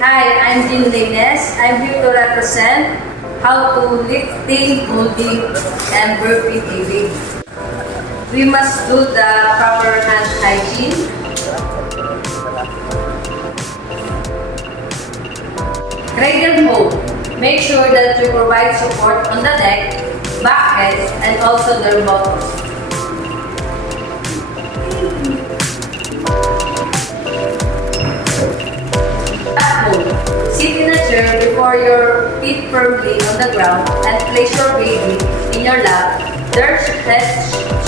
Hi, I'm Jean Lines. I'm here to represent how to lifting, holding, and burping a baby. We must do the proper hand hygiene. Cradle hold. Make sure that you provide support on the neck, back head, and also their bottom. Sit in a chair before your feet firmly on the ground and place your baby in your lap. Their head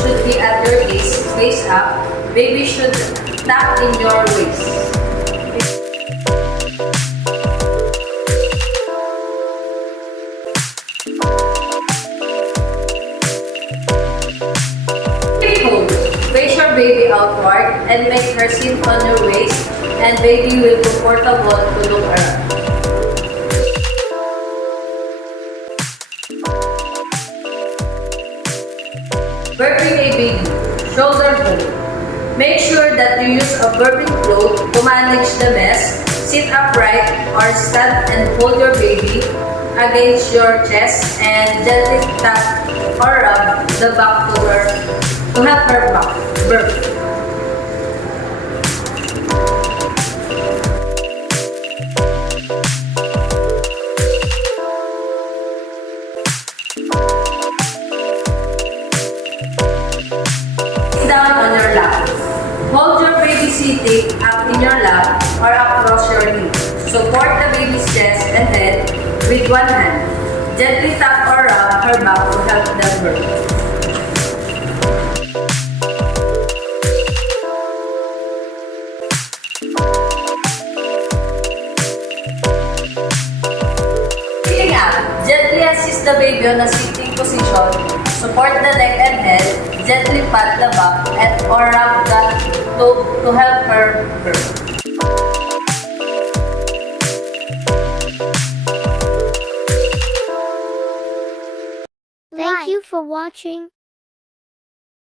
should be at your waist up. Baby should tuck in your waist. Hold. Face your baby outward and make her sit on your waist, and baby will be comfortable to look around. Burping a baby. Shoulder hold. Make sure that you use a burping float to manage the mess. Sit upright or stand and hold your baby against your chest and gently tap or rub the back to help her burp. Down on your lap. Hold your baby sitting up in your lap or across your knee. Support the baby's chest and head with one hand. Gently tap or rub her back to help them burp. Sitting up. Gently assist the baby on a sitting position. Support the neck and head, gently pat the back and or rub to help her burp. Thank you for watching.